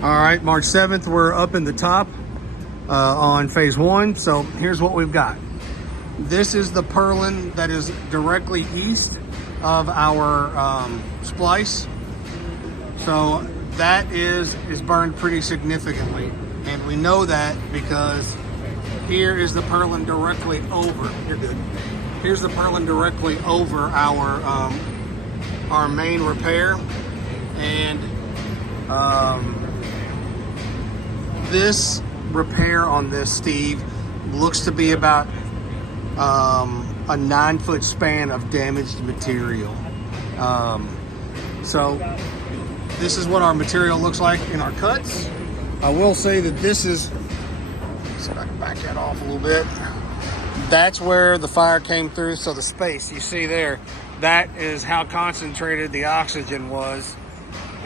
All right, March 7th, we're up in the top on phase 1. So here's what we've got. This is the purlin that is directly east of our splice. So that is burned pretty significantly. And we know that because here is the purlin directly over. You're good. Here's the purlin directly over our main repair. And this repair on this, Steve, looks to be about a 9-foot span of damaged material. So this is what our material looks like in our cuts. I will say that this is, let's see if I can back that off a little bit. That's where the fire came through. So the space you see there, that is how concentrated the oxygen was.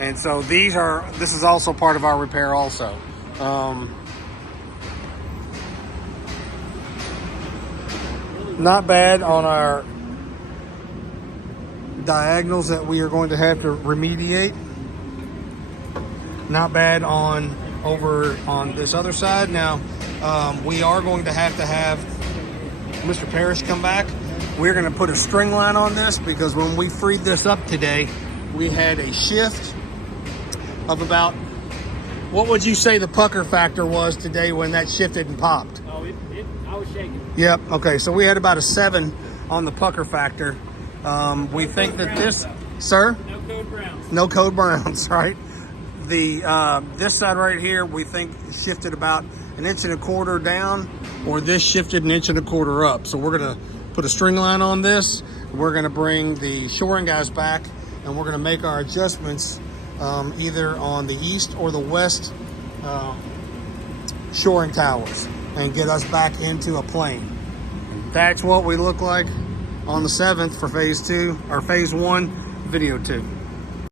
And so this is also part of our repair also. Not bad on our diagonals that we are going to have to remediate. Not bad on over on this other side. Now, we are going to have Mr. Parrish come back. We're going to put a string line on this because when we freed this up today, we had a shift of about, what would you say the pucker factor was today when that shifted and popped? Oh, I was shaking. Yep. Okay. So we had about a 7 on the pucker factor. We think that this, sir? No code browns. No code browns, right? This side right here, we think shifted about 1.25 inches down, or this shifted 1.25 inches up. So we're gonna put a string line on this. We're gonna bring the shoring guys back, and we're gonna make our adjustments either on the east or the west shoring towers and get us back into a plane. That's what we look like on the 7th for phase 2 or phase 1 video 2.